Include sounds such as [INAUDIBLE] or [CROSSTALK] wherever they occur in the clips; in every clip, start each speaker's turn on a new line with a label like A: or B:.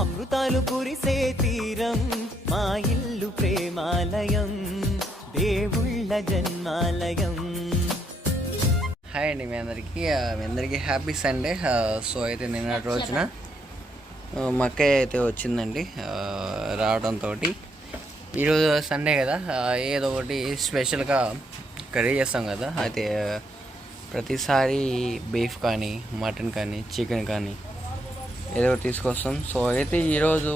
A: అమృతాలు కురిసే తీరం మా ఇల్లు ప్రేమాలయం దేవుళ్ళ జన్మాలయం.
B: హాయ్ అండి మీ అందరికీ మీ అందరికీ హ్యాపీ సండే. సో అయితే నిన్న రోజున ఆ, మా అక్కయ్య అయితే వచ్చిందండి రావడంతో ఈరోజు సండే కదా ఏదో ఒకటి స్పెషల్గా కర్రీ చేస్తాం కదా. అయితే ప్రతిసారి బీఫ్ కానీ మటన్ కానీ చికెన్ కానీ ఏదో ఒకటి తీసుకొస్తాం. సో అయితే ఈరోజు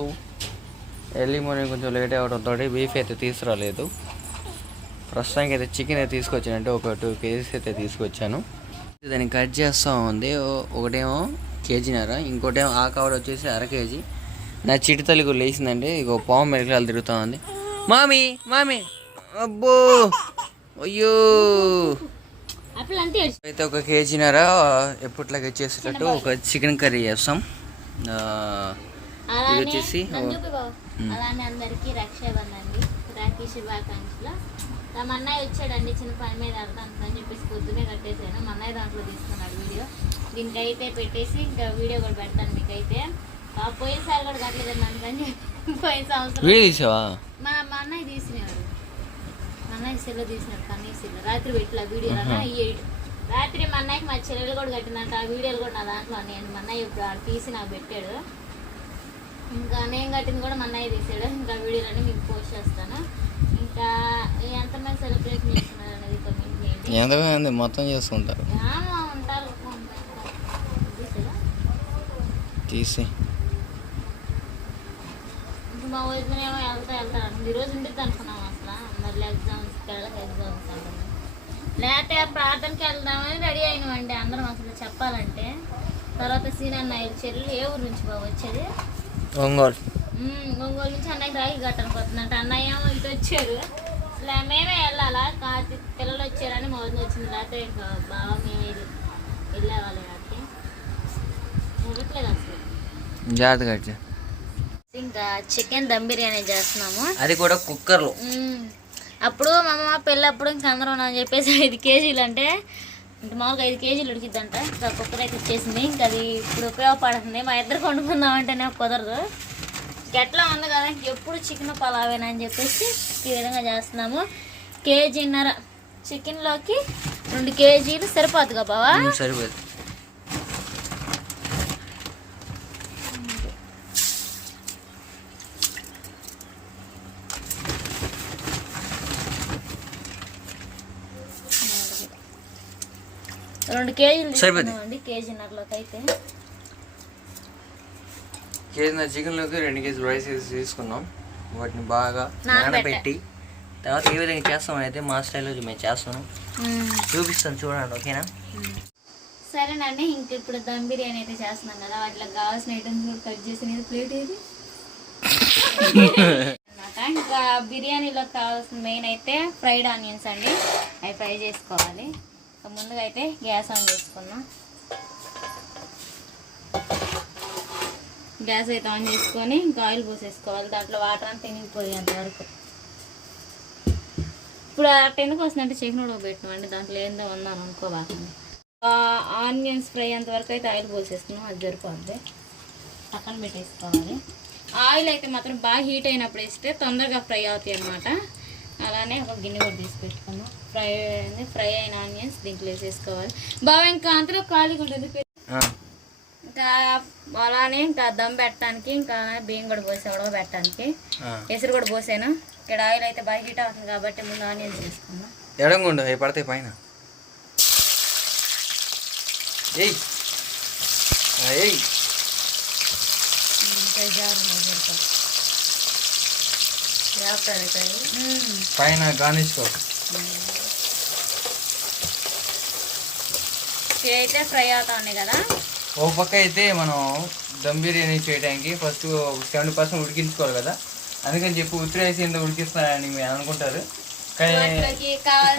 B: ఎర్లీ మార్నింగ్ కొంచెం లేట్ అవడంతో బీఫ్ అయితే తీసుకురాలేదు. ప్రస్తుతానికి అయితే చికెన్ అయితే తీసుకొచ్చానంటే ఒక టూ కేజీస్ అయితే తీసుకొచ్చాను. దాన్ని కట్ చేస్తూ ఉంది. ఒకటేమో కేజీన్నర ఇంకోటేమో ఆ కవర్ వచ్చేసి అర కేజీ. నా చిటి తల్లి కూడా లేచిందండి. ఇగో పాము మెరకలు తిరుగుతూ ఉంది. మామీ మామీ. అబ్బో! అయ్యో. అయితే ఒక కేజీన్నర ఎప్పట్లాగా చేసేటట్టు ఒక చికెన్ కర్రీ చేస్తాం. ఇది
C: అలానే
B: వచ్చేసి.
C: అలానే అందరికి రక్షాబంధన్ అండి రాఖీ శుభాకాంక్షలు. మా అన్నయ్య వచ్చాడండి చిన్న పని మీద వెళ్తాను అని చెప్పేసి పొద్దునే కట్టేసాను మా అన్నయ్య దాంట్లో తీసుకున్నాడు వీడియో. దీనికైతే పెట్టేసి ఇంకా వీడియో కూడా పెడతాను మీకైతే. పోయినసారి కూడా కట్టలేదండి అందుకని పోయిన సంవత్సరం
B: వీడియో
C: మా మా అన్నయ్య తీసినాడు మా అన్నయ్య సెల్లో తీసినాడు కన్నయ్య సెల్లో. రాత్రి పెట్టలే వీడియోలో రాత్రి మా అన్నయ్యకి మా చెల్లెలు కూడా కట్టినట్టు ఆ వీడియోలు కూడా నా దాంట్లో నేను మా అన్నయ్య ఇప్పుడు ఆడ తీసి నాకు పెట్టాడు. ఇంకా నేను కట్టింది కూడా మా అన్నయ్య తీసాడు. ఇంకా వీడియోలన్నీ మీకు పోస్ట్ చేస్తాను. ఇంకా ఎంతమంది సెలబ్రేట్ చేస్తున్నారు అనేది కమెంట్ చేయండి.
B: ఎంతమంది మొత్తం చేసుకుంటారు
C: ఉంటారు?
B: తీసి.
C: మా వదిన ఏమో వెళ్తా వెళ్తాను ఈరోజు ఉంటుంది అనుకున్నాం అసలు. మళ్ళీ ఎగ్జామ్స్ ఎగ్జామ్స్ అంటున్నాం లేకపోతే ప్రార్థనకి వెళ్దామని రెడీ అయినామండి అందరం అసలు చెప్పాలంటే. తర్వాత సీన్ అన్నయ్య చెల్లి ఏ ఊరు నుంచి బాబు వచ్చేది?
B: ఒంగోలు.
C: ఒంగోలు నుంచి అన్నయ్య రాగి కట్టనుకోతుందంట అన్నయ్య ఏమో ఇటు వచ్చారు అసలు మేమే వెళ్ళాలా? కాతి పిల్లలు వచ్చారని మా వదిన వచ్చింది. లేకపోతే ఇంకా బాగా మేము వెళ్ళేవాళ్ళం వెళ్ళట్లేదు అసలు.
B: జాగ్రత్తగా.
C: ఇంకా చికెన్ దమ్ బిర్యానీ చేస్తున్నాము.
B: అది కూడా కుక్కర్లో.
C: అప్పుడు మా అమ్మ పెళ్ళప్పుడు ఇంక అందరం అని చెప్పేసి ఐదు కేజీలు అంటే ఇంక మామూలుగా ఐదు కేజీలు ఉడికిద్దంట. ఇంకా కుక్కర్ అయితే ఇచ్చేసింది. ఇంకా అది ఇప్పుడు ఉపయోగపడుతుంది. మా ఇద్దరు వండుకుందాం అంటేనే కుదరదు ఎట్లా ఉంది కదా ఇంక ఎప్పుడు చికెన్ పలావేనా అని చెప్పేసి ఈ విధంగా చేస్తున్నాము. కేజీన్నర చికెన్లోకి రెండు కేజీలు సరిపోతుందిగా బావా?
B: సరిపోతుంది
C: రెండు కేజీలు. తీసుకున్నామండి కేజీన్నరలోకి అయితే.
B: కేజీ చికెన్లోకి రెండు కేజీలు రైస్ తీసుకున్నాం. వాటిని బాగా
C: నానబెట్ట.
B: తర్వాత ఏ విధంగా చేస్తాం. అయితే మా స్టైల్లో మేము చేస్తాను. చూపిస్తాను చూడండి ఓకేనా?
C: సరేనండి ఇంక ఇప్పుడు దమ్ బిర్యానీ అయితే చేస్తున్నాం కదా వాటిలో కావాల్సిన ఐటమ్స్ కూడా కట్ చేసి ప్లేట్ ఏది ఇంకా బిర్యానీలో కావాల్సిన మెయిన్ అయితే ఫ్రైడ్ ఆనియన్స్ అండి. అవి ఫ్రై చేసుకోవాలి. ముందుగా అయితే గ్యాస్ ఆన్ చేసుకున్నాం గ్యాస్ అయితే ఆన్ చేసుకొని ఇంకా ఆయిల్ పోసేసుకోవాలి. దాంట్లో వాటర్ అంతా తినిగిపోయేంత వరకు ఇప్పుడు ఆ టెన్కి వస్తుందంటే చికెన్ ఉడకబెట్టినామండి దాంట్లో ఏందో ఉందని అనుకోబాకండి ఆనియన్స్ ఫ్రై అంత వరకు అయితే ఆయిల్ పోసేసుకున్నాం. అది సరిపోద్ది. పక్కన పెట్టేసుకోవాలి. ఆయిల్ అయితే మాత్రం బాగా హీట్ అయినప్పుడు వేస్తే తొందరగా ఫ్రై అవుతాయి అనమాట అలానే ఒక గిన్నె కూడా తీసి పెట్టుకున్నాం ఫ్రై అయింది. ఫ్రై అయిన ఆనియన్స్ దీంట్లో వేసేసుకోవాలి. బాగా ఇంకా అంతలో ఖాళీగా ఉంటుంది ఇంకా అలానే ఇంకా దమ్ పెట్టడానికి ఇంకా బియ్యం కూడా పోసే ఉడవ పెట్టడానికి. ఎసురు కూడా పోసాను. ఇక్కడ ఆయిల్ అయితే బాగా హీట్ అవుతుంది కాబట్టి ముందు ఆనియన్స్ వేసుకున్నాం.
B: ఎడంగుండు అవి పడతాయి పైన. ఏయ్. పైన గానిచ్చుకో.
C: ఇవి అయితే ఫ్రై అవుతా ఉన్నాయి కదా?
B: ఓ పక్క అయితే మనం దమ్ బిర్యానీ చేయడానికి ఫస్ట్ సెవెంటీ పర్సెంట్ ఉడికించుకోవాలి కదా? అందుకని చెప్పి ఉత్తరేసి ఎందుకు ఉడికిస్తున్నారని మీరు అనుకుంటారు. కానీ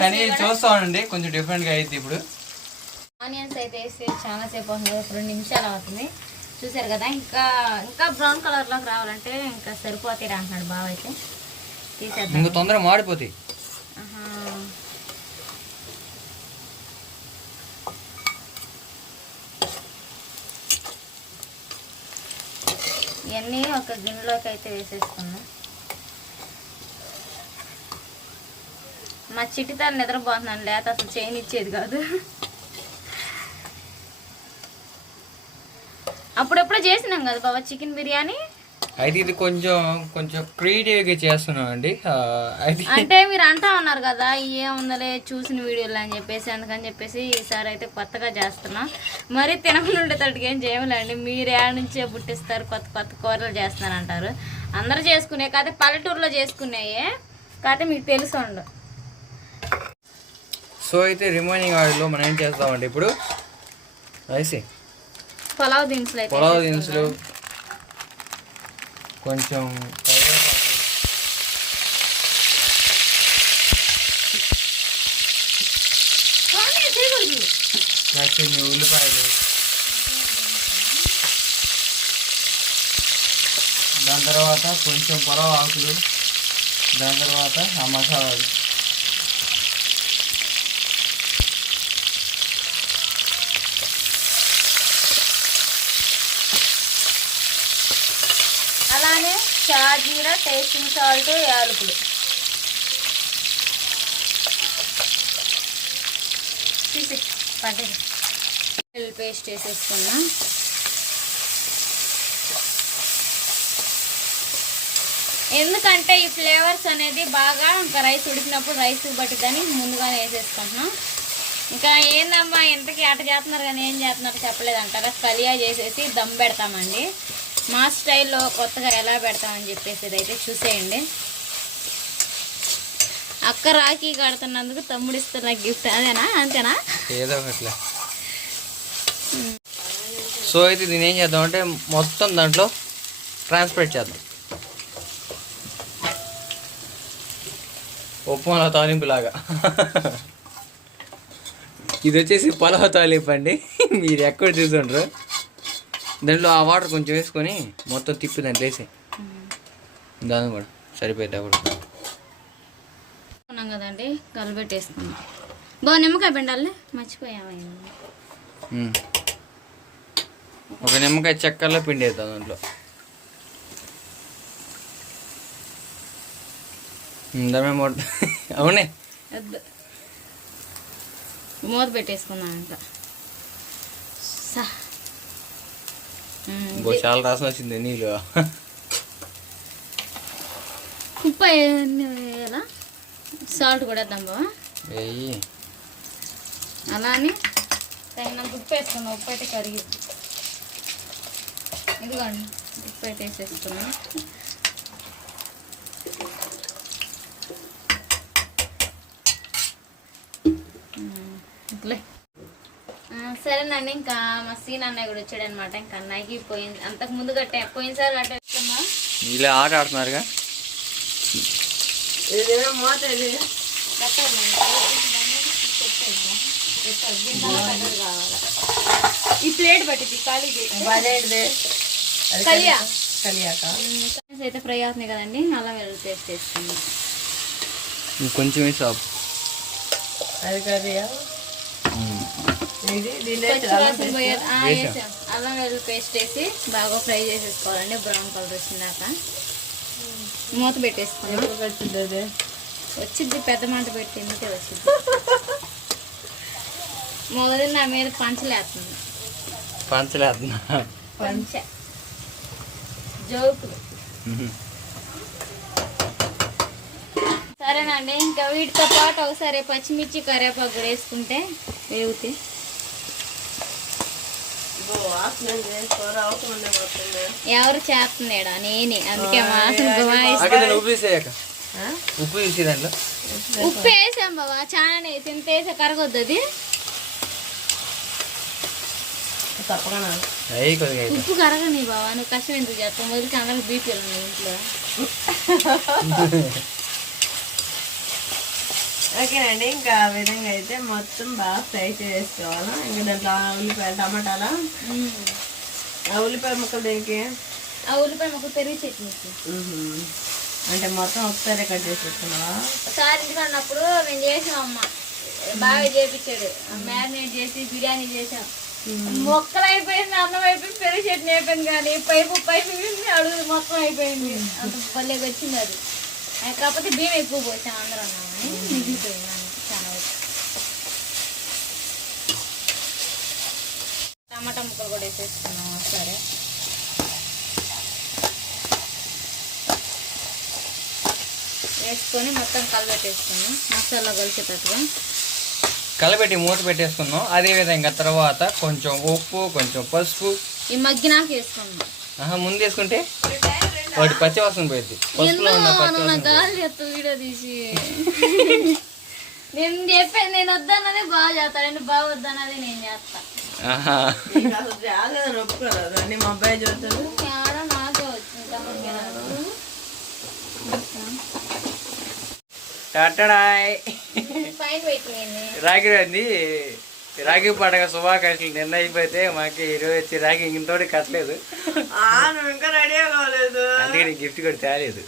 B: కానీ చూస్తా ఉండండి కొంచెం డిఫరెంట్గా అయింది ఇప్పుడు.
C: ఆనియన్స్ అయితే వేసి చాలా సేపు అవుతుంది ఒక రెండు నిమిషాలు అవుతుంది. చూసారు కదా ఇంకా ఇంకా బ్రౌన్ కలర్లోకి రావాలంటే ఇంకా సరిపోతాయి అంటున్నాడు బావ అయితే. తీసేద్దాం.
B: ఇంకా తొందరగా మాడిపోతాయి
C: ఆహా. ఇవన్నీ ఒక గిన్నెలోకి అయితే వేసేసుకున్నాం. మా చిట్టితాలు నిద్రపోతున్నాను లేత అసలు చేయని ఇచ్చేది కాదు. అప్పుడప్పుడు చేసినాం కదా బాబా చికెన్ బిర్యానీ?
B: అయితే ఇది కొంచెం కొంచెం క్రియేటివ్గా చేస్తున్నాం అండి అయితే
C: అంటే మీరు అంటా ఉన్నారు కదా ఏముందలే చూసిన వీడియోలు అని చెప్పేసి అందుకని చెప్పేసి ఈసారి అయితే కొత్తగా చేస్తున్నా. మరి తినకుండా ఉండేటట్టుగా ఏం చేయలేండి మీరు ఏడ నుంచే పుట్టిస్తారు కొత్త కొత్త కూరలు చేస్తున్నారు అంటారు అందరూ చేసుకునే కాకపోతే పల్లెటూరులో చేసుకునేయే కాకపోతే మీకు తెలుసు
B: సో అయితే రిమైనింగ్ ఆయిల్లో మనం ఏం చేస్తామండి ఇప్పుడు? వేసి
C: పలావ్ దినుసులు
B: పొలావ్ దినుసులు కొంచెం కరివేపాకు. పచ్చిమి ఉల్లిపాయలు దాని తర్వాత కొంచెం పొలవ ఆకులు దాని తర్వాత ఆ మసాలాలు.
C: అలానే షాజీరా టేస్టింగ్ సాల్ట్ యాలకులు. తీసి పేస్ట్ వేసేసుకున్నా ఎందుకంటే ఈ ఫ్లేవర్స్ అనేది బాగా ఇంకా రైస్ ఉడికినప్పుడు రైస్ పట్టుదని ముందుగానే వేసేసుకుంటున్నాం. ఇంకా ఏందమ్మా ఇంతకీ ఆట చేస్తున్నారు కానీ ఏం చేస్తున్నారు చెప్పలేదు అంటారా కలియా చేసేసి దమ్ పెడతామండి. మా స్టైల్లో కొత్తగా ఎలా పెడతామని చెప్పేసి అయితే చూసేయండి. అక్క రాఖీ కడుతున్నందుకు తమ్ముడు ఇస్తున్న గిఫ్ట్ అదేనా? అంతేనా?
B: ఏదో ఒకట్లా. సో అయితే దీని ఏం చేద్దాం అంటే మొత్తం దాంట్లో ట్రాన్స్పరేట్ చేద్దాం. ఉప్మాల తాలింపు లాగా ఇది వచ్చేసి పొలవ తాలింపు అండి. మీరు ఎక్కడ చూసుంటారు దాంట్లో ఆ వాటర్ కొంచెం వేసుకొని మొత్తం తిప్పి దాంట్లో వేసి దాని కూడా సరిపోయింది అప్పుడు
C: ఉన్నాం కదండి కలిపెట్టేసుకున్నాం బాగా నిమ్మకాయ పిండాలి మర్చిపోయాము
B: ఉమ్. ఒక నిమ్మకాయ చెక్కర్లో పిండి వేద్దాం దాంట్లో మీద మొట్ట [LAUGHS] అవునే.
C: మూత పెట్టేసుకున్నాం ఇంకా.
B: బో చాలా రసం వచ్చింది నీళ్ళు
C: ఉప్పు వేయాలా సాల్ట్ కూడా వేద్దాం బావా.
B: వేయి
C: అలా అని తగినంత ఉప్పు వేసుకున్నాం ఉప్పు అయితే కరిగిద్ది ఇదిగోండి ఉప్పు అయితే వేసేసుకున్నాం ఉమ్, ఇట్లే. ఆ, సరేనండి ఇంకా మా సీన్ అన్నయ్య కూడా వచ్చాడు అనమాట ఇంకా అన్నయ్యకి పోయింది. అంతకు ముందు కట్టే పోయినసారి కట్టేస్తున్నా
B: ఇలా ఆట ఆడుతున్నారుగా?
C: ఈ ప్లేట్ పట్టింది ఖాళీ కలియా అయితే ఫ్రై అవుతున్నాయి కదండి అలా వెళ్తే టేస్ట్ చేసుకుందాం. ఆ,
B: వేసాం.
C: వేసాం. అల్లం వెల్లుల్లి పేస్ట్ వేసి బాగా ఫ్రై చేసేసుకోవాలండి. బ్రౌన్ కలర్ వచ్చిందాక. మూత పెట్టేసుకున్నాం. వచ్చింది పెద్ద మంట పెట్టి ఎందుకే వచ్చింది? మొదలు నా మీద పంచలేస్తుంది
B: పంచలేస్తున్నా
C: పంచ. జోకులు. సరేనండి ఇంకా వీటితో పాటు ఒకసారి పచ్చిమిర్చి కరివేపాకు కూడా వేసుకుంటే వేగుతాయి ఎవరు చేస్తున్నాడా నేనే. అందుకే వాసన గుమాయిస్తా
B: ఉప్పు వేసి దాంట్లో.
C: ఉప్పు వేసాం బాబా చాలా తింటే వేసే కరగొద్దు అది. ఉప్పు కరగని బావా నువ్వు కష్టం ఎందుకు చేస్తావు? మొదటికి అందరికి బీపీలు ఉన్నాయి ఇంట్లో. [LAUGHS]
D: ఓకేనండి ఇంకా ఆ విధంగా అయితే మొత్తం బాగా ఫ్రై చేసుకోవాలి ఇంకా దాంట్లో ఉల్లిపాయ టమాటాలా. ఆ ఉల్లిపాయ ముక్కలు దేనికి?
C: ఆ ఉల్లిపాయ మొక్క పెరుగు చట్నీకి.
D: మ్మ్. అంటే మొత్తం ఒకసారి కట్ చేసి పెట్టుకున్నావా
C: ఒకసారి ఇంటికి ఉన్నప్పుడు మేము చేసాం అమ్మ. బాగా చేపించాడు. మ్యారినేట్ చేసి బిర్యానీ చేసాం. మొక్కలు అయిపోయింది అన్నం అయిపోయింది పెరుగు చట్నీ అయిపోయింది కానీ పైపు పైపు అడుగు మొత్తం అయిపోయింది. అంత పల్లెకి వచ్చింది అది. కాకపోతే బియ్యం ఎక్కువ పోసాం అందరం. చాలా. టమాటా ముక్కలు కూడా వేసేసుకున్నాం. ఒకసారి వేసుకొని మొత్తం కలబెట్టేసుకున్నాం. మసాలా కలిసేటట్టుగా.
B: కలపెట్టి మూత పెట్టేసుకున్నాం. అదే విధంగా తర్వాత కొంచెం ఉప్పు కొంచెం పసుపు.
C: ఈ మగ్గినాక వేసుకున్నాం
B: ముందు వేసుకుంటే? వాటి పచ్చి వాసన పోయింది
C: వీడియో తీసి. నేను చెప్పేది నేను వద్దన్నదే బాగా చేస్తాను నేను బాగా వద్దన్నదే నేను చేస్తా
D: మా అబ్బాయి చూస్తాడు
C: నాకే వచ్చింది తమ్ముడికి
B: రాగి రాగి పండగ శుభాకాంక్షలు. నిన్న అయిపోతే మాకు ఈరోజు వచ్చి రాగి ఇంతోటి కట్టలేదు.
D: ఇంకా రెడీ అవ్వలేదు
B: అందుకే నీకు గిఫ్ట్ కూడా తేలేదు.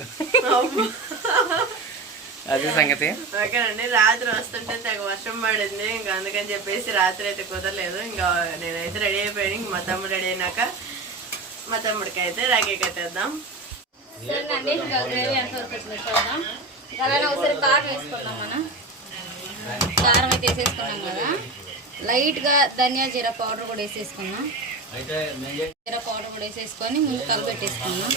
B: అది సంగతి.
D: ఓకేనండి రాత్రి వస్తుంటే తెగ వర్షం పడింది. ఇంకా అందుకని చెప్పేసి రాత్రి అయితే కుదరలేదు. ఇంకా నేనైతే రెడీ అయిపోయాను. ఇంక మా తమ్ముడు రెడీ అయినాక మా తమ్ముడికి అయితే రాఖీ కట్టేద్దాం.
C: సరేనండి ఇంకా గ్రేవీ ఎంత వరకు వచ్చిందో చూద్దాం అలానే ఒకసారి కారం వేసుకుందాం మనం. కారం అయితే వేసేసుకున్నాం కదా. లైట్గా ధనియా జీరా పౌడర్ కూడా వేసేసుకున్నాం. జీరా పౌడర్ కూడా వేసేసుకొని ముందు కలిపెట్టేసుకున్నాం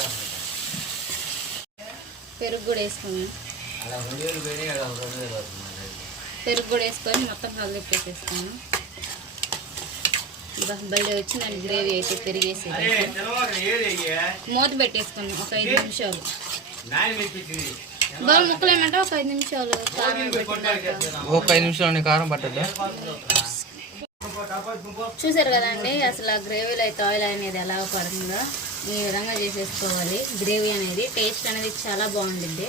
C: పెరుగు కూడా వేసుకున్నాం. పెరుగు కూడా వేసుకొని మొత్తం కలిపెట్టేసుకున్నాం బయట వచ్చిందండి గ్రేవీ అయితే పెరిగేసి మూత పెట్టేసుకున్నాం ఒక ఐదు నిమిషాలు. బాగా ముక్కలు ఏమంటే ఒక ఐదు నిమిషాలు కారం
B: ఒక ఐదు నిమిషాలు కారం పట్టద్దా?
C: చూసారు కదండి అసలు ఆ గ్రేవీలో అయితే ఆయిల్ అనేది ఎలా పడుతుందో ఈ విధంగా చేసేసుకోవాలి. గ్రేవీ అనేది టేస్ట్ అనేది చాలా బాగుంటుంది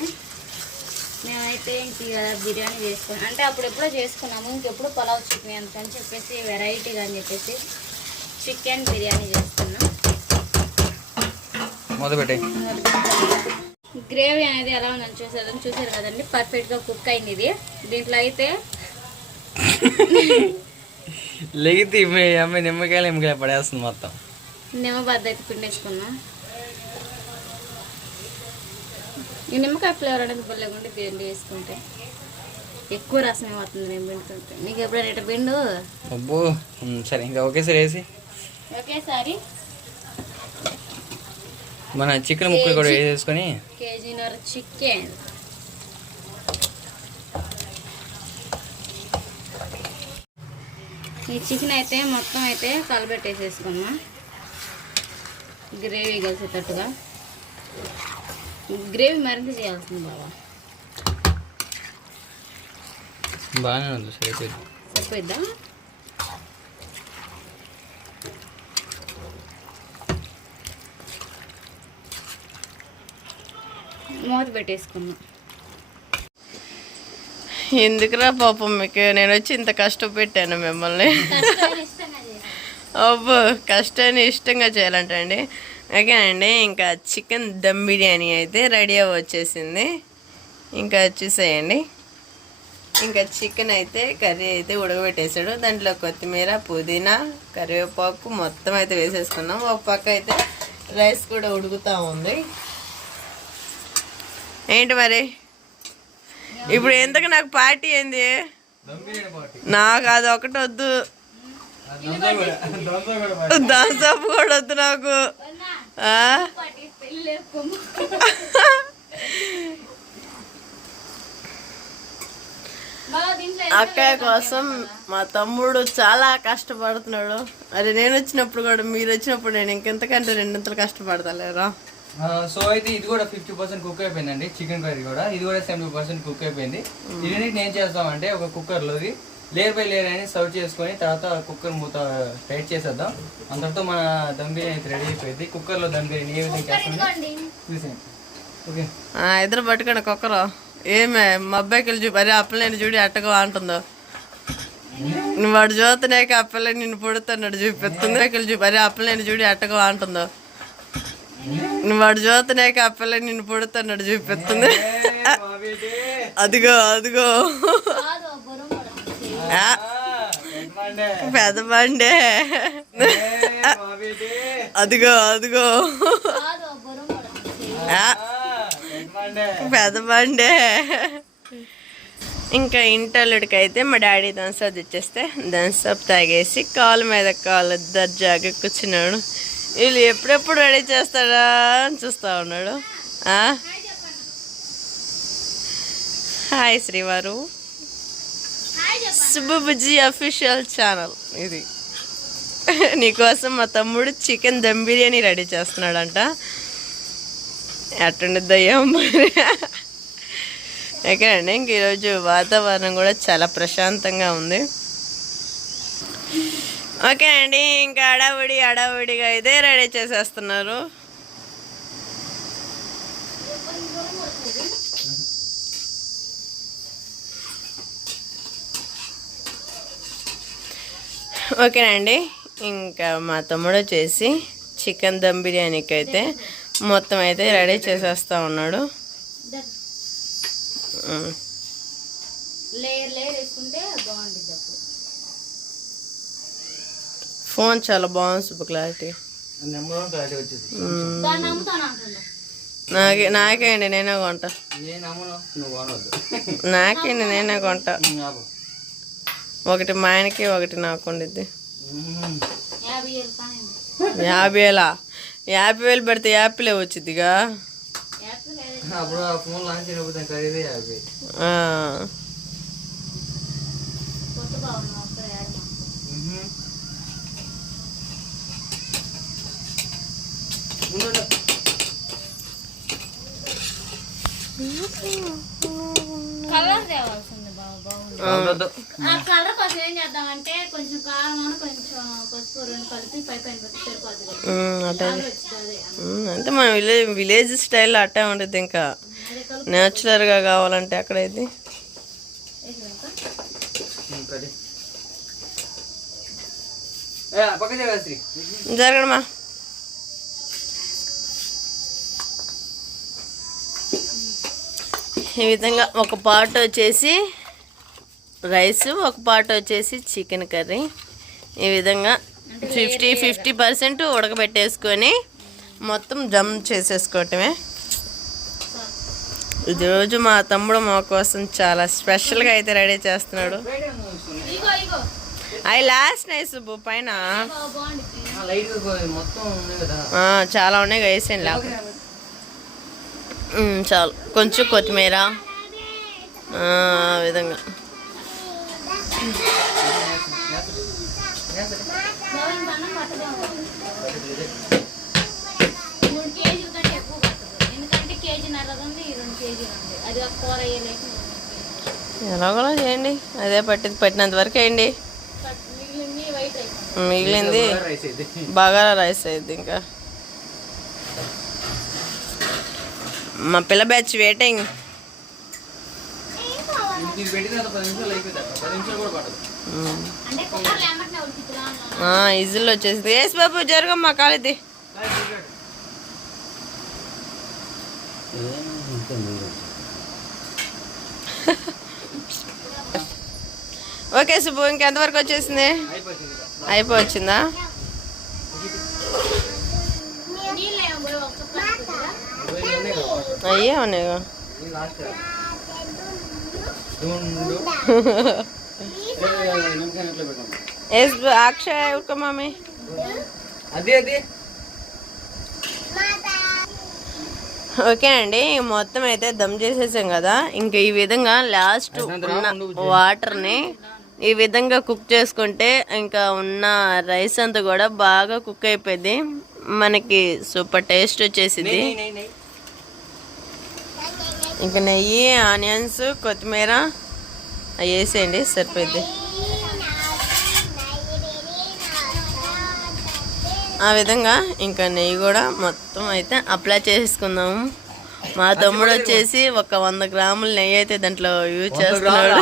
C: మేమైతే ఇంక బిర్యానీ చేసుకున్నాం అంటే అప్పుడు ఎప్పుడో చేసుకున్నాము ఇంకెప్పుడు పలావ్ చికెన్ అందుకని చెప్పేసి వెరైటీగా అని చెప్పేసి చికెన్ బిర్యానీ చేస్తున్నాం.
B: మొదలుపెట్టే.
C: గ్రేవీ అనేది ఎలా ఉందని చూసేదని చూసారు కదండి పర్ఫెక్ట్గా కుక్ అయింది ఇది. దీంట్లో అయితే
B: మీ అమ్మాయి నిమ్మకాయలు నిమ్మకాయ పడేస్తుంది మొత్తం.
C: నిమ్మబద్ద అయితే పిండేసుకున్నాం ఈ నిమ్మకాయ ఫ్లేవర్ అనేది బొల్లగుండి దేంట్లో వేసుకుంటే ఎక్కువ రసం ఏమవుతుంది నేను పిండుతుంటే. నీకు ఎప్పుడైనా ఇట్లా పిండు?
B: అబ్బో సరే ఇంకా ఒకేసారి వేసి.
C: ఒకేసారి?
B: మన చికెన్ ముక్కలు కూడా వేసేసుకొని.
C: కేజీన్నర చికెన్. ఈ చికెన్ అయితే మొత్తం అయితే కలబెట్టేసేసుకున్నాం. గ్రేవీ కలిసేటట్టుగా. గ్రేవీ మరింత చేయాల్సింది బాబా
B: బాగానే ఉంది సరిపోయింది.
C: సరిపోయిద్దా? మూత పెట్టేసుకున్నాం.
D: ఎందుకురా పాపం మీకు? నేను వచ్చి ఇంత కష్టపెట్టాను మిమ్మల్ని. అబ్బో కష్టాన్ని ఇష్టంగా చేయాలంటండి ఓకే అండి ఇంకా చికెన్ దమ్ బిర్యానీ అయితే రెడీ వచ్చేసింది. ఇంకా చూసేయండి. ఇంకా చికెన్ అయితే కర్రీ అయితే ఉడకబెట్టేసాడు. దాంట్లో కొత్తిమీర పుదీనా కరివేపాకు మొత్తం అయితే వేసేసుకున్నాం. ఒక పక్క అయితే రైస్ కూడా ఉడుకుతూ ఉంది. ఏంటి మరి? ఇప్పుడు ఎందుకు నాకు పార్టీ ఏంది? నాకు అది ఒకటి వద్దు. దాసపు కూడా వద్దు నాకు. అక్కయ్య కోసం మా తమ్ముడు చాలా కష్టపడుతున్నాడు. అరే నేను వచ్చినప్పుడు కూడా మీరు వచ్చినప్పుడు నేను ఇంకెంతకంటే రెండింతలు కష్టపడతలేరా
B: సో అయితే ఇది కూడా ఫిఫ్టీ పర్సెంట్ కుక్ అయిపోయిందండి. చికెన్ కర్రీ కూడా. ఇది కూడా సెవెంటీ పర్సెంట్ కుక్ అయిపోయింది. ఇది నేను చేస్తామంటే ఒక కుక్కర్లోది లేయర్ బై లేయర్ అని సర్వ్ చేసుకొని తర్వాత కుక్కర్ మూత టైట్ చేసేద్దాం. అంతటితో మన దమ్ బిర్యానీ అయితే రెడీ అయిపోయింది. కుక్కర్లో దమ్ బిర్యానీ ఏ విధంగా చూసేయండి. ఓకే.
D: ఆ, ఇద్దరు పట్టుకోండి కుక్కరు. ఏమే మా అబ్బాయికి వెళ్ళి చూపి అరే అప్పలేని చూడి అట్టగా అంటుందో నువ్వు వాడు చూస్తున్నాక అప్పలే నిన్ను పుడుతున్నాడు చూపిస్తుంది. వెళ్ళి చూపి అరే అప్పలేని చూడి అట్టగా అంటుందో వాడు చూస్తున్నాక అప్పలే నిన్ను పుడుతున్నాడు చూపిస్తుంది. అదిగో అదిగో. పెద్ద బండే అదిగో అదిగో. పెద్ద బండే ఇంకా ఇంటర్లుడికి అయితే మా డాడీ దంసప్ తెచ్చేస్తే దంసప్ తాగేసి కాలు మీద కాలు దర్జాగా కూర్చున్నాడు. వీళ్ళు ఎప్పుడెప్పుడు రెడీ చేస్తాడా అని చూస్తా ఉన్నాడు. హాయ్ శ్రీవారు. సుబ్బుబుజ్జి అఫీషియల్ ఛానల్ ఇది. నీకోసం మా తమ్ముడు చికెన్ దమ్ బిర్యానీ రెడీ చేస్తున్నాడంట. ఎట్టుండిద్దయ్యా మరి. ఎక్కడండి ఇంక ఈరోజు వాతావరణం కూడా చాలా ప్రశాంతంగా ఉంది. ఓకే అండి ఇంకా అడావుడి అడావుడిగా అయితే రెడీ చేసేస్తున్నారు. ఓకేనండి ఇంకా మా తమ్ముడు వచ్చేసి చికెన్ దమ్ బిర్యానీకి అయితే మొత్తం అయితే రెడీ చేసేస్తా ఉన్నాడు.
C: లేయర్ లేయర్ వేసుకుంటే బాగుంటుంది అప్పుడు
D: ఫోన్ చాలా బాగుంది సూపర్ క్లారిటీ. నాకే నాకే అండి నేనే కొంటా.
B: నేను నమ్మను నువ్వు కొనవద్దు.
D: నాకే అండి నేనే కొంటా. ఒకటి మా ఆయనకి ఒకటి నాకు ఉండిద్ది.
C: యాభై
D: వేలా యాభై వేలు? పెడితే యాపిలే వచ్చిద్దిగా?
B: ఆ ఫోన్ లాంచ్ అయినప్పుడు ఖరీదే యాభై
D: ఆ.
C: కొత్త బాగుంది ఒక్క యాడ్
B: ఉహుం. ఉండు, ఉండు.
C: కలర్ తేవాల్సింది బాగా బాగుంది.
B: వద్దు.
C: ఆ కలర్ కోసం ఏం చేద్దామంటే కొంచెం కారం కొంచెం పసుపు రెండు కలిపి పై పైన పెట్టి సరిపోద్ది కదా.
D: ఉమ్, అట్టే
C: కలర్ వచ్చింది అదే.
D: ఉమ్, అంటే మన విలేజ్ విలేజ్ స్టైల్ అట్టే ఉంటుంది ఇంకా. న్యాచురల్గా కావాలంటే అక్కడైతే
B: జరగా శ్రీ.
D: జరగడమా? ఈ విధంగా ఒక పాట్ వచ్చేసి రైస్ ఒక పాట్ వచ్చేసి చికెన్ కర్రీ. ఈ విధంగా ఫిఫ్టీ ఫిఫ్టీ పర్సెంట్ ఉడకబెట్టేసుకొని మొత్తం దమ్ చేసేసుకోవటమే. ఇది రోజు మా తమ్ముడు మా కోసం చాలా స్పెషల్గా అయితే రెడీ చేస్తున్నాడు.
C: ఇగో ఇగో.
D: అవి లాస్ట్ నైస్ పైన.
B: కదా.
D: ఆ, చాలా ఉన్నాయి లేకపోతే. ఉమ్, చాలు. కొంచెం కొత్తిమీర. విధంగా. ఎలాగోలా చేయండి. అదే పట్టింది పట్టినంత వరకు వేయండి.
C: మిగిలింది
D: బాగా రైస్ అయింది ఇంకా మా పిల్ల బ్యాచ్ వెయిటింగ్
B: ఇది పెట్టిన తర్వాత పది నిమిషాలు అయిపోయింది అక్క పది నిమిషాలు కూడా పడదు
C: అంటే కుక్కర్లు ఏమంటే ఉడికితులా అన్నా
D: ఇజిల్ వచ్చేసింది. ఏసు బాబు జరగమ్మా కాలిద్ది [LAUGHS] ఓకే సుబ్బు ఇంకెంతవరకు వచ్చేసింది. అయిపోవచ్చిందా? అయ్యే ఉన్నాయిగా అక్షయ్ ఊరుకో మామి.
B: అదే అదే.
D: ఓకే అండి మొత్తం అయితే దమ్ చేసేసాం కదా. ఇంకా ఈ విధంగా లాస్ట్ ఉన్న వాటర్ని ఈ విధంగా కుక్ చేసుకుంటే ఇంకా ఉన్న రైస్ అంతా కూడా బాగా కుక్ అయిపోయింది. మనకి సూపర్ టేస్ట్ వచ్చేసింది. ఇంకా నెయ్యి ఆనియన్స్ కొత్తిమీర అవి వేసేయండి సరిపోద్ది ఆ విధంగా ఇంకా నెయ్యి కూడా మొత్తం అయితే అప్లై చేసుకుందాము మా తమ్ముడు వచ్చేసి ఒక వంద గ్రాముల నెయ్యి అయితే దాంట్లో యూజ్ చేస్తున్నాడు.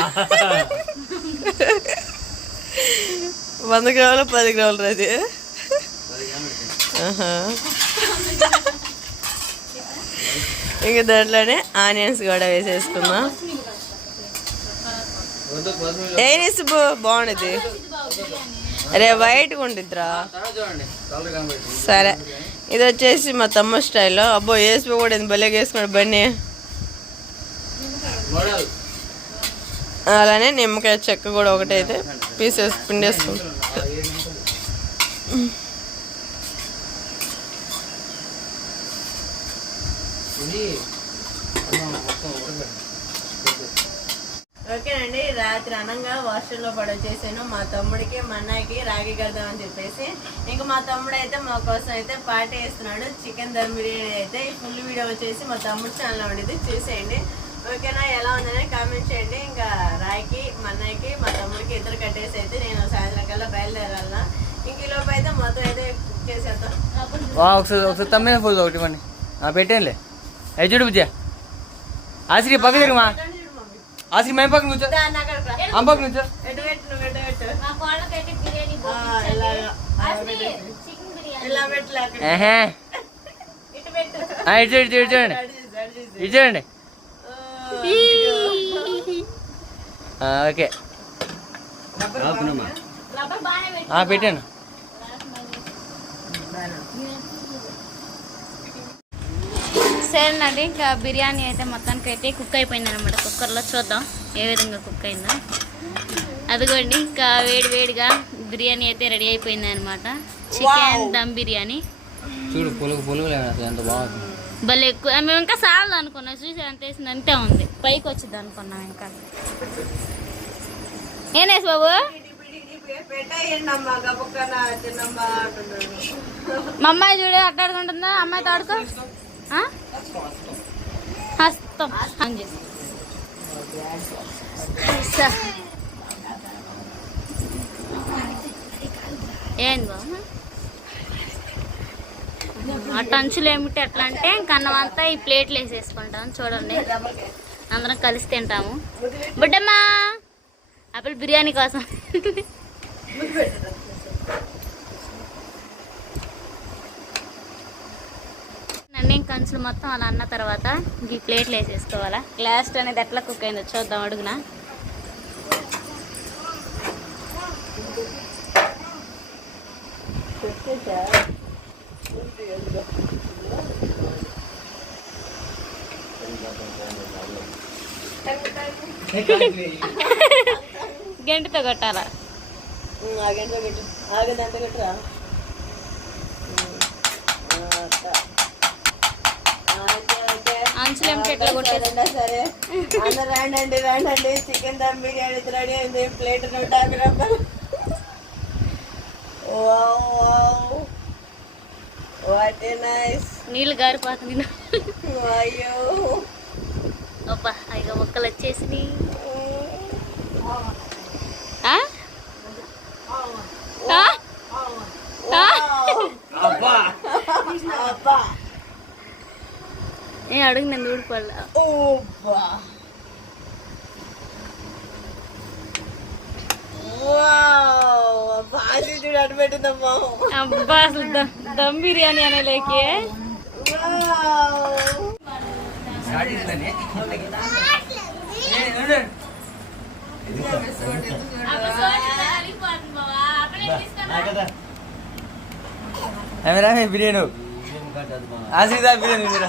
D: వంద గ్రాములు పది గ్రాములు అది ఆహా. ఇంకా దాంట్లోనే ఆనియన్స్ కూడా వేసేసుకుందాం. ఏనిస్ బాగుండేది అరే వైట్గా ఉండిద్దిరా. సరే ఇది వచ్చేసి మా తమ్మ స్టైల్లో. అబ్బో వేసిపో కూడా ఎంత భలేగా వేసుకున్నాడు
B: బన్నీ.
D: అలానే నిమ్మకాయ చెక్క కూడా ఒకటైతే పీసెస్ పిండేసుకుంటాం
B: మొత్తం ఉడకబెట్టు
D: ఓకేనండి రాత్రి అనంగా హాస్టల్లో పడి వచ్చేసాను మా తమ్ముడికి మా అన్నయ్యకి రాగి కడదామని చెప్పేసి. ఇంకా మా తమ్ముడు అయితే మా కోసం అయితే పార్టీ వేస్తున్నాడు చికెన్ దమ్ బిర్యానీ అయితే ఈ ఫుల్ వీడియో వచ్చేసి మా తమ్ముడు ఛానల్ ఉండేది. చూసేయండి. ఓకేనా ఎలా ఉందని కామెంట్ చేయండి. ఇంకా రాయికి మా అన్నయ్యకి మా తమ్ముడికి ఇద్దరు కట్టేసి అయితే నేను సాయంత్రం కల్లా బయలుదేరాలన్నా ఇంక ఈ లోపు అయితే మొత్తం అయితే కుక్ చేసేద్దాం
E: ఒకసారి ఒకసారి తమ్మే ఫోటో ఒకటి ఇవ్వండి. పెట్టేయండి. చూడు బుజ్జా. ఆశ్రీ పక్క తిరుగుమా ఆశ్రీ మేము పక్కన కూర్చో. అమ్మ పక్కన కూర్చో.
C: ఇటు
E: ఆ, ఇటు చూడు, ఇటు చూడండి. ఇటు చూడండి. ఆ, ఓకే.
C: రబ్బర్ బాగానే పెట్టు.
E: ఆ, పెట్టాను.
C: సరేనండి ఇంకా బిర్యానీ అయితే మొత్తానికి అయితే కుక్ అయిపోయింది అనమాట కుక్కర్లో చూద్దాం ఏ విధంగా కుక్ అయిందో. అదిగోండి ఇంకా వేడి వేడిగా బిర్యానీ అయితే రెడీ అయిపోయింది అనమాట చికెన్ దమ్ బిర్యానీ.
E: చూడు పులుగు పులుగు లేదు ఎంత బాగుంది.
C: భలే ఎక్కువ మేము ఇంకా సాలదు అనుకున్నాం. చూసి ఎంత వేసింది అంతే ఉంది. పైకి వచ్చింది అనుకున్నాం ఇంకా. ఏనేసి బాబు? మా అమ్మాయి చూడు అట్టాడుకుంటుందా? అమ్మాయితో ఆడుకో. ఆ? హస్తం. అని చేసి. ఏంది బాబు? ఆ టంచులు ఏమిటి ఎట్లా అంటే కన్నం అంతా ఈ ప్లేట్లు వేసేసుకుంటాం చూడండి. అందరం కలిసి తింటాము. బుడ్డమ్మా! అప్పుడు బిర్యానీ కోసం. నన్ను కంచులు మొత్తం అలా అన్న తర్వాత ఈ ప్లేట్లు వేసేసుకోవాలా? లాస్ట్ అనేది ఎట్లా కుక్ అయిందో చూద్దాం అడుగున? [LAUGHS] గంటతో కొట్టాలా?
D: ఆగండి పెట్టు ఆగండి అంత కట్టురా?
C: అంచులు ఏమిటి ఎట్లా కొట్టేది
D: సరే. అందరు రండి రండి చికెన్ దమ్ బిర్యానీ రెడీ అయింది? ప్లేట్ నూట యాభై రూపాయలు. What a nice.
C: నీళ్ళు గారిపోతుంది
D: అయ్యో.
C: అబ్బా ఇక మొక్కలు వచ్చేసి ఆ? ఆ? ఆ?
E: అబ్బా.
D: అబ్బా.
C: ఏ అడుగు నేను ఊడిపడలా
D: ఓబ్బా వావ్ బాజీ చూడు అటు పెట్టిందమ్మా
C: అబ్బా అసలు దమ్- దమ్ బిర్యానీ అనేలేకి
D: వావ్
E: స్టార్ట్ చేద్దాన్ని ఏమరా బిర్యానీ ఆశ్రీదా బిర్యానీ మీరా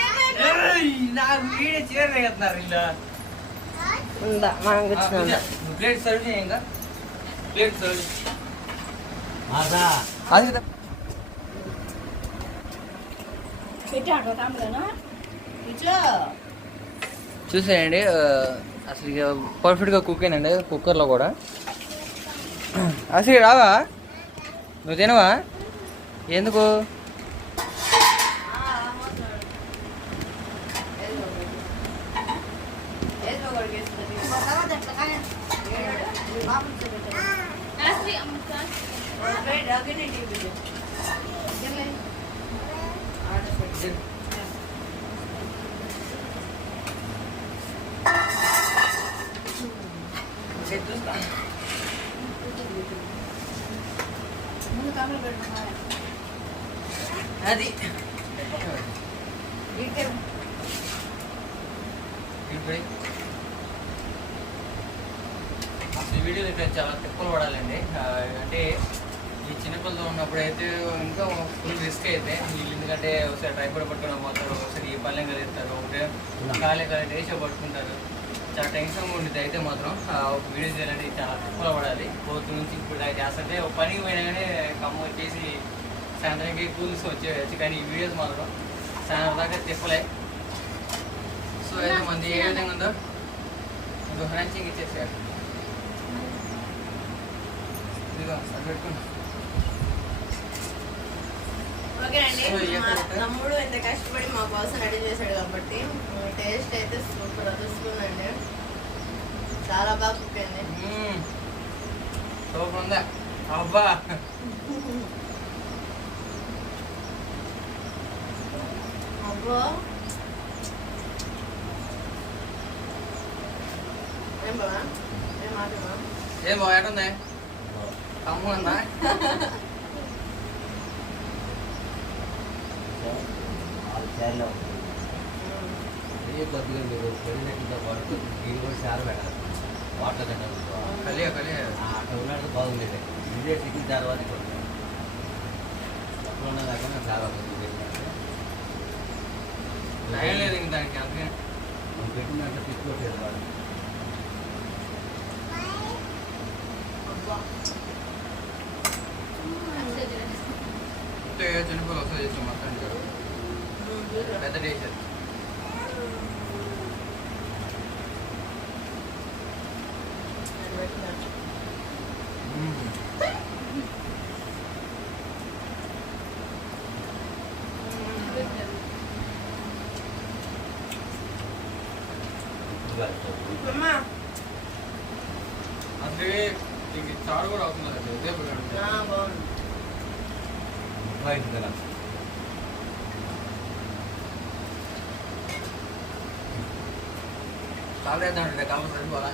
E: నాకు వీడే ఇలా
D: ఉందా మనం కూర్చున్నాం
E: ప్లేట్ సర్వ్ చేయంగా ప్లేట్ సర్వ్
B: చూసేయండి అసలు ఇక పర్ఫెక్ట్గా కుక్ అయిందండి కుక్కర్లో కూడా. అసలు రావా? నువ్వు తినవా? ఎందుకు అది అసలు ఈ తిప్పలు పడాలండి అంటే ఈ చిన్నపిల్లతో ఉన్నప్పుడు అయితే ఇంకా ఫుల్ రిస్క్ అయితే వీళ్ళు ఎందుకంటే ఒకసారి ట్రైపాడ్ పట్టుకొని పోతారు ఒకసారి ఈ పల్లెం కలిస్తారు ఒకటే కాలే కాలే డేసే పట్టుకుంటారు. చాలా టెన్షన్ ఉండేది అయితే మాత్రం. ఆ, ఒక వీడియో చేయాలంటే చాలా తిప్పలు పడాలి. పోతు నుంచి ఇప్పుడు అది చేస్తుంటే ఒక పనికి పోయినా కానీ కమ్మ వచ్చేసి సాయంత్రానికి కూల్స్ వచ్చేయచ్చు. కానీ ఈ వీడియోస్ మాత్రం సాయంత్రం దాకా తిప్పలే. సో అయితే మంది ఏ విధంగా ఉందో? ఇంకో హ్యాంచింగ్ ఇచ్చేసారు. ఇదిగో అది పెట్టుకున్నా
D: ఓకే అండి.
B: సో, ఈ
D: మా తమ్ముడు ఎంత కష్టపడి మా కోసం రెడీ చేశాడు కాబట్టి టేస్ట్ అయితే సూపర్ అదుస్తుందండి చాలా బాగా కుక్ అయింది.
B: సూపర్ ఉందా? అబ్బా.
D: అబ్బో. ఏం బావా? ఏం మాటమా
B: ఏం బాగా ఎటుంది కమ్ము ఉందా
E: కొద్దిగా మీరు పెరిగినట్టు పడుతూ మీరు కూడా చాలా పెట్టాలి వాటర్ కంటే
B: కలియ కలియ
E: అక్కడ ఉన్నట్టు బాగుండేది ఇదే సిక్కిన తర్వాత. అక్కడ ఉన్న దాకా చాలా పెట్టినట్టు
B: లైన్ లేదు ఇంక దానికి అందుకే
E: మనం పెట్టినట్టు తీసుకోవట్లేదు వాళ్ళు
B: చిన్నపిల్లలు వస్తుంది చేస్తాం మొత్తం పెద్ద
D: అమ్మా.
B: అందుకే దీనికి చారు కూడా అవుతుంది ఇదే పిల్లలు
D: ఆ, బాగుంది
E: రైట్ కదా
B: చాలా వేద్దాం కావాలి సరిపోలా